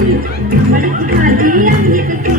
Thank you.